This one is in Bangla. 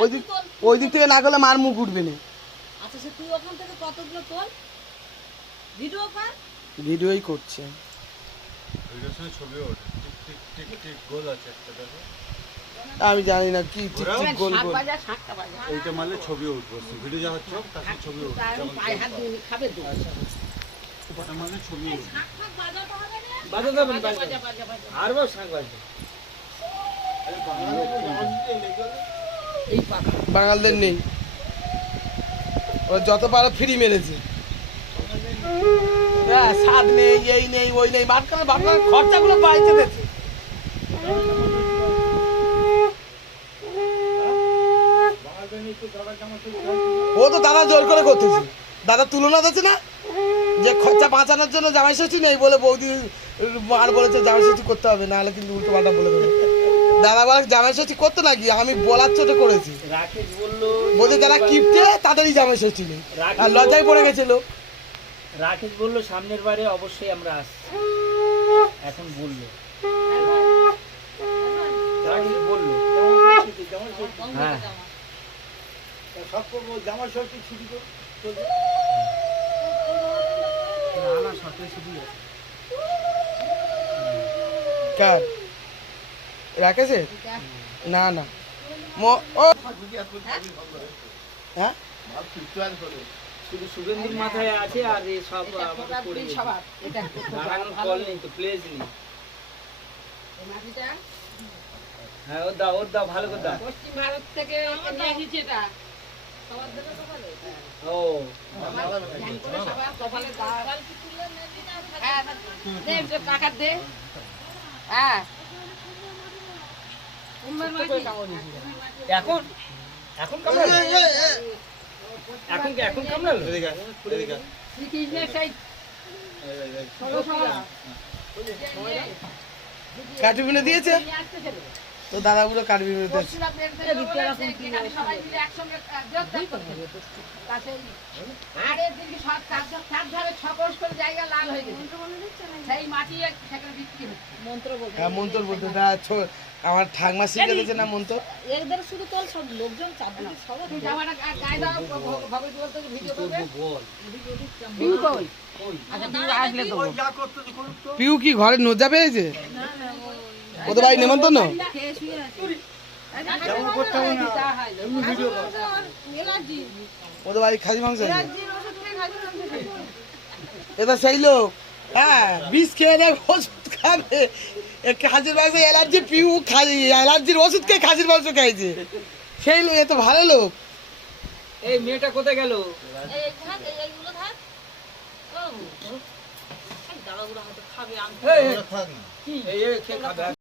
ওই দিক থেকে না করলে মার মুখ উঠবে না। আচ্ছা সে তুই ওখান থেকে কতগুলো তোল, ভিডিও কর। ভিডিওই করছে। ভিডিওর সঙ্গে ছবিও ওঠে। টিক টিক টিক টিক গোল আছে একটা দেখো। আমি জানি না কি টিক টিক গোল গোল। এইটা মারলে ছবিও উঠবে। ভিডিও যা হচ্ছে তার সাথে ছবিও উঠবে। যেমন পায়ে হাত দিয়ে খাবে তো। ওটা মারলে ছবিও উঠবে। বাজা যাবেন আর বাস শাক বাজবে। এই পাকা বাঙালদের নেই, ওরা যত পারে ফ্রি মেরেছে। হ্যাঁ, স্বাদ নেই, এই নেই, ওই নেই, বাটখানে খরচাগুলো পাইতে দিচ্ছে। ও তো দাদা জোর করে করতেছে, দাদা তুলনা দিচ্ছে না যে খরচা বাঁচানোর জন্য জামাই ষষ্ঠী নেই বলে বৌদি আর বলেছে জামাই ষষ্ঠী করতে হবে, নাহলে কিন্তু উল্টো পাল্টা বলে দেবে। দাদা বলে জামাই ষষ্ঠী করতে নাকি, আমি বলার ছোট করেছি। রাকেশ বললো বলছে যারা কিপটে তাদেরই জামাই ষষ্ঠী নেই, আর লজ্জায় পড়ে গেছিল। রাকেশ বললো সামনের বারে অবশ্যই আমরা আসছি। এখন বললো রাকেশ বললো হ্যাঁ সব করবো জামা ষষ্ঠী ছুটি তো চলবে। না সরকারি ছুটি আছে। কার রাকেশের? না না ও হ্যাঁ শুধু সুগন্ধির মাথায় আছে আর এই সব পড়ে দাঁড়ানোর কল নেই তো, প্লেস নেই। হ্যাঁ ওর দাও ভালো করে দাও। পশ্চিম ভারত থেকে নিয়ে এসেছি এটা। ও কাকার দে। হ্যাঁ এখন এখন কামড়ালো, এখন কামড়ালো। শ্রীকৃষ্ণের সেই কাটিবিনে দিয়েছে তো দাদাগুলো কাটিবিনে দিয়েছে। হ্যাঁ মন্ত্র বলতে আমার ঠাকমা শিখে দিয়েছে না মন্ত্র। এদের শুধু তোর সব লোকজন চাপবে সবাই জামাটা গায়ে দাও ভগবত বলতে ভিডিও করবে বল ভিডিও কই আচ্ছা তুই আসলে তো পিউ কি ঘরে নোজা পেয়েছে? ওদের ভাই নেমন্তন্ন ওদের বাড়ি খাসি মাংস আছে। এটা সেই লোক, হ্যাঁ বিষ খেয়ে দেয় ওষুধ খাবে, খাসির মাংস অ্যালার্জি, পিউ অ্যালার্জির ওষুধ খেয়ে খাসির মাংস খাইছে সেই লোক। এ তো ভালো লোক। এই মেয়েটা কোথায় গেল? থাক না। এই খাবে।